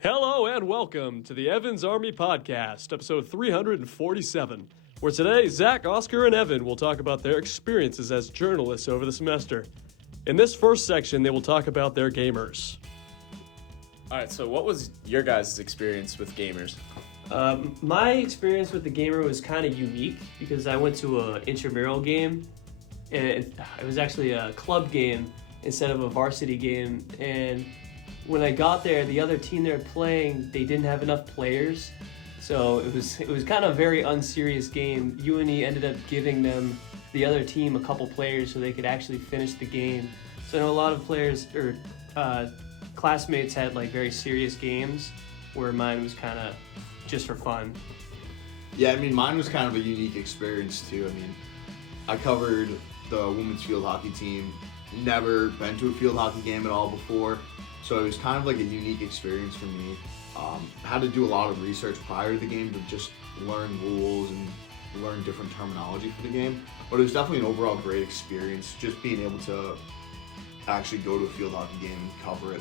Hello and welcome to the Evans Army Podcast, episode 347, where today Zach, Oscar, and Evan will talk about their experiences as journalists over the semester. In this first section, they will talk about their gamers. All right, so what was your guys' experience with gamers? My experience with the gamer was kind of unique because I went to an intramural game, and it was actually a club game instead of a varsity game. And when I got there, the other team they were playing, they didn't have enough players, so it was kind of a very unserious game. UNE ended up giving them, the other team, a couple players so they could actually finish the game. So I know a lot of players or classmates had like very serious games, where mine was kind of just for fun. Yeah, I mean, mine was kind of a unique experience too. I mean, I covered the women's field hockey team, never been to a field hockey game at all before, so it was kind of like a unique experience for me. Had to do a lot of research prior to the game to just learn rules and learn different terminology for the game, but it was definitely an overall great experience just being able to actually go to a field hockey game and cover it.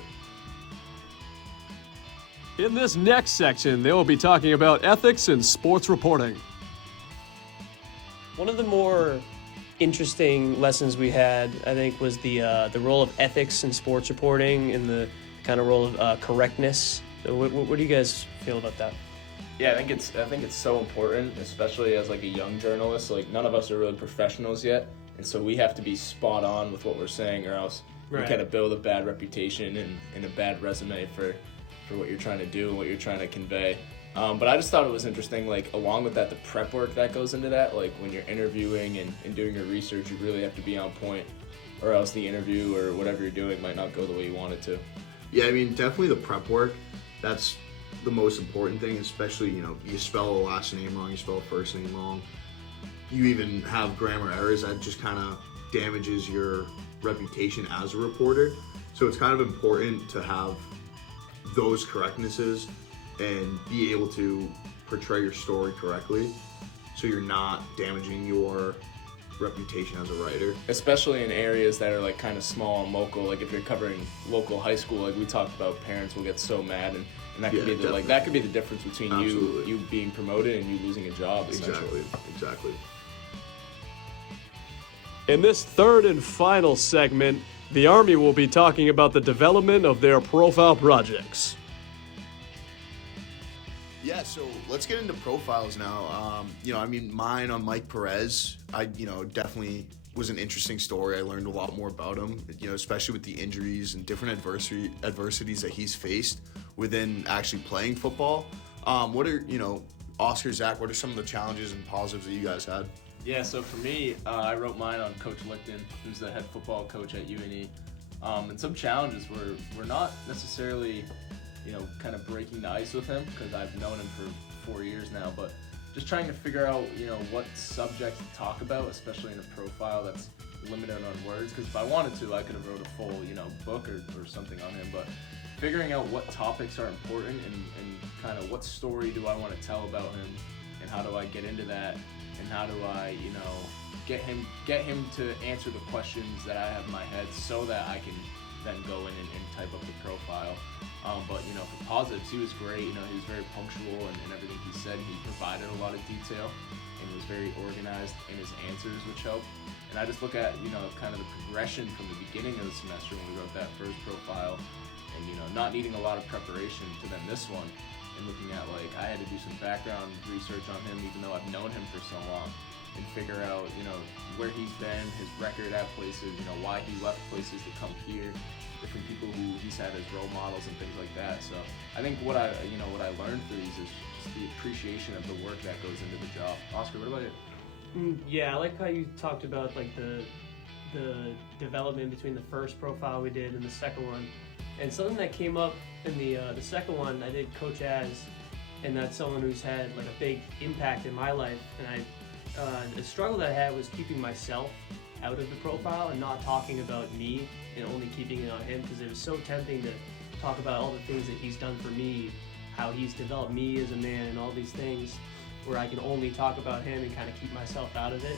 In this next section, they will be talking about ethics in sports reporting. One of the more interesting lessons we had, I think, was the role of ethics in sports reporting and the kind of role of correctness. So what do you guys feel about that? Yeah, I think it's so important, especially as like a young journalist. Like none of us are really professionals yet, and so we have to be spot on with what we're saying, or else we kind of build a bad reputation and a bad resume for what you're trying to do and what you're trying to convey. But I just thought it was interesting, like along with that, the prep work that goes into that. Like when you're interviewing and doing your research, you really have to be on point, or else the interview or whatever you're doing might not go the way you want it to. Yeah, I mean, definitely the prep work. That's the most important thing, especially, you spell a last name wrong, you spell a first name wrong. You even have grammar errors that just kind of damages your reputation as a reporter. So it's kind of important to have those correctnesses and be able to portray your story correctly so you're not damaging your reputation as a writer. Especially in areas that are like kind of small and local. Like if you're covering local high school, like we talked about, parents will get so mad, and that could be that could be the difference between you being promoted and you losing a job. Exactly. In this third and final segment, the Army will be talking about the development of their profile projects. Yeah, so let's get into profiles now. Mine on Mike Perez, definitely was an interesting story. I learned a lot more about him, especially with the injuries and different adversities that he's faced within actually playing football. What are, Oscar, Zach, what are some of the challenges and positives that you guys had? Yeah, so for me, I wrote mine on Coach Lichten, who's the head football coach at UNE. And some challenges were not necessarily, kind of breaking the ice with him, because I've known him for 4 years now, but just trying to figure out, what subject to talk about, especially in a profile that's limited on words. Because if I wanted to, I could have wrote a full, book or something on him, but figuring out what topics are important and kind of what story do I want to tell about him, and how do I get into that, and how do I, get him to answer the questions that I have in my head so that I can then go in and type up the profile. But for positives, he was great. He was very punctual and everything he said. He provided a lot of detail and was very organized in his answers, which helped. And I just look at, kind of the progression from the beginning of the semester when we wrote that first profile, and not needing a lot of preparation to then this one, and looking at like I had to do some background research on him, even though I've known him for so long, and figure out where he's been, his record at places, why he left places to come here, different people who he's had as role models and things like that. So I think what I learned through these is just the appreciation of the work that goes into the job. Oscar, what about you? Yeah, I like how you talked about like the development between the first profile we did and the second one. And something that came up in the second one, I did Coach Az, and that's someone who's had like a big impact in my life. And the struggle that I had was keeping myself out of the profile and not talking about me and only keeping it on him, because it was so tempting to talk about all the things that he's done for me, how he's developed me as a man, and all these things, where I can only talk about him and kind of keep myself out of it.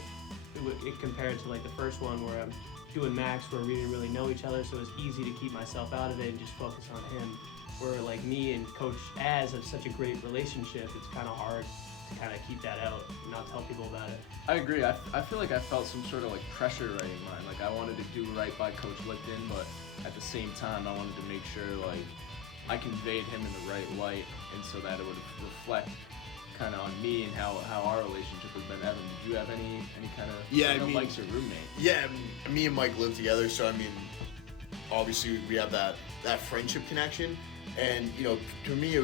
It compared to like the first one where I'm doing Max, where we didn't really know each other, so it was easy to keep myself out of it and just focus on him. where like me and Coach Az have such a great relationship, it's kind of hard to kind of keep that out and not tell people about it. I agree. I feel like I felt some sort of like pressure writing mine. Like I wanted to do right by Coach Licton, but at the same time I wanted to make sure like I conveyed him in the right light, and so that it would reflect kind of on me and how our relationship has been. Evan, did you have any kind of? Yeah, I mean, Mike's your roommate. Yeah, me and Mike live together, so I mean, obviously we have that friendship connection, and you know, to me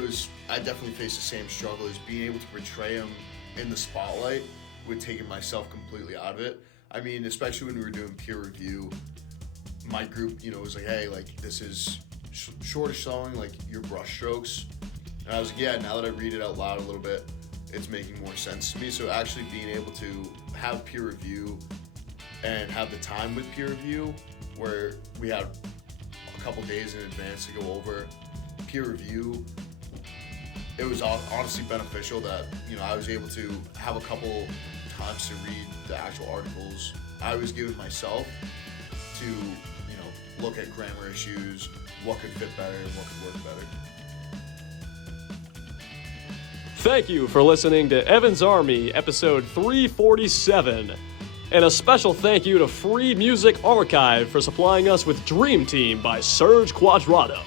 I definitely faced the same struggle as being able to portray him in the spotlight with taking myself completely out of it. I mean, especially when we were doing peer review, my group, you know, was like, hey, like this is short of showing like your brush strokes, and I was like, yeah, now that I read it out loud a little bit, it's making more sense to me. So actually being able to have peer review and have the time with peer review where we had a couple days in advance to go over peer review, it was honestly beneficial that, you know, I was able to have a couple times to read the actual articles I was giving myself to, you know, look at grammar issues, what could fit better and what could work better. Thank you for listening to Evans Army, episode 347. And a special thank you to Free Music Archive for supplying us with Dream Team by Serge Quadrado.